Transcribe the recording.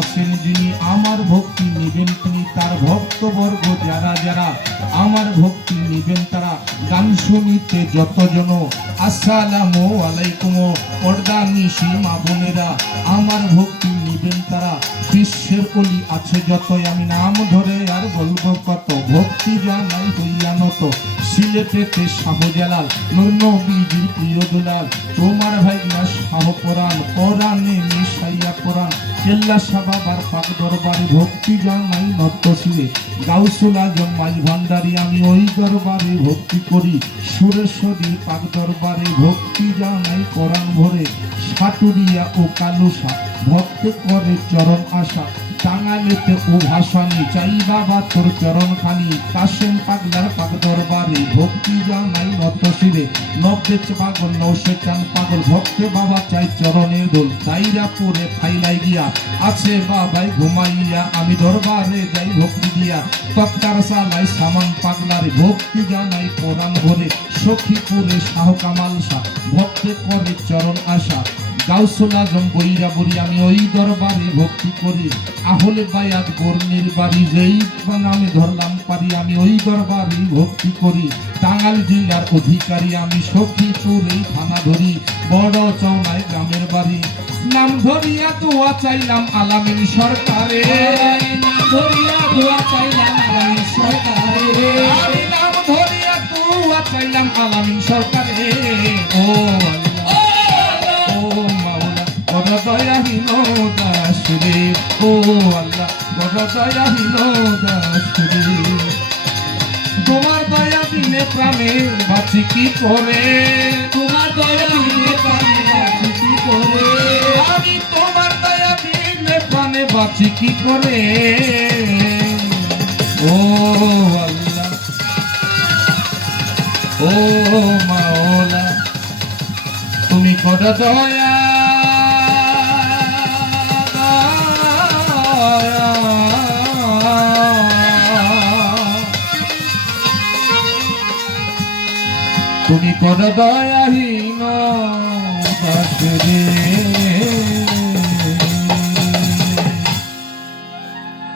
আছেন যিনি আমার ভক্তি নিবেন তিনি, তার ভক্তবর্গ যারা যারা আমার ভক্তি নিবেন তারা, গান শুনিতে যতজন আসসালামু আলাইকুম, পর্দা নিশি মা বোনেরা আমার ভক্তি নিবেন তারা, বিশ্বের অলি আছে যতই আমি নাম ধরে আর বলবো কত, ভক্তি জানাই হইয়া নত সিলেটেতে শাহজালাল নূর নবীজির প্রিয় দুলাল, তোমার ভাইনা শাহ পরাণ পরাণে মিশাইয়া পরাণ, কেল্লা সাবাবার পাক দরবারে ভক্তি জানাই নত শিরে, গাউসুল আজম মাই ভান্ডারি আমি ওই দরবারে ভক্তি করি, সুরেশ্বরী পাক দরবারে ভক্তি জানাই পরাণ ভরে, সাটুরিয়া ও কালুসা ভক্ত করে চরণ আশা, টাঙ্গাইলেতে ও ভাসানি চাই বাবা তোর চরণ খানি, কাশেম পাগলার পাক দরবারে ভক্তি জানাই নত শিরে, নব্বে পাগল নৌশে চান পাগল ভক্তে বাবা চাই চরণের দোল, দাইরা পরে ফাইলাই গিয়া আছে বাবাই ঘুমাইয়া আমি দরবারে যাই ভক্তি দিয়া, তক্তার সালাই সামান পাগলারে ভক্তি জানাই পরাণ ভরে, সখীপুরে শাহ কামাল শাহ ভক্তে করে চরণ আশা, গাউসুল আজম বইরা বলি আমি ওই দরবারে ভক্তি করি, আহলে বায়াত বর্ণির বাড়ি যেই নামে ধরলাম পারি আমি ওই দরবারে ভক্তি করি, টাঙ্গাইল জেলার অধিকারী আমি সখীপুরে থানা ধরি, বড় চৌনায় গ্রামের বাড়ি, নাম ধরিয়া দোয়া চাইলাম আলামিন সরকারে, নাম ধরিয়া দোয়া চাইলাম আলামিন সরকারে, আমি নাম ধরিয়া দোয়া চাইলাম আলামিন সরকারে, ও বড় দয়াহীন দাস রে, ও আল্লাহ বড় দয়াহীন দাস রে, তোমার দয়া দিলে প্রাণে বাঁচি কি করে, তোমার দয়া দিলে প্রাণে বাঁচি কি করে, আমি তোমার দয়া দিলে প্রাণে বাঁচি কি করে, ও আল্লাহ ও মাওলা তুমি কত দয়া, তুমি কোন দয়াহীন দাস রে।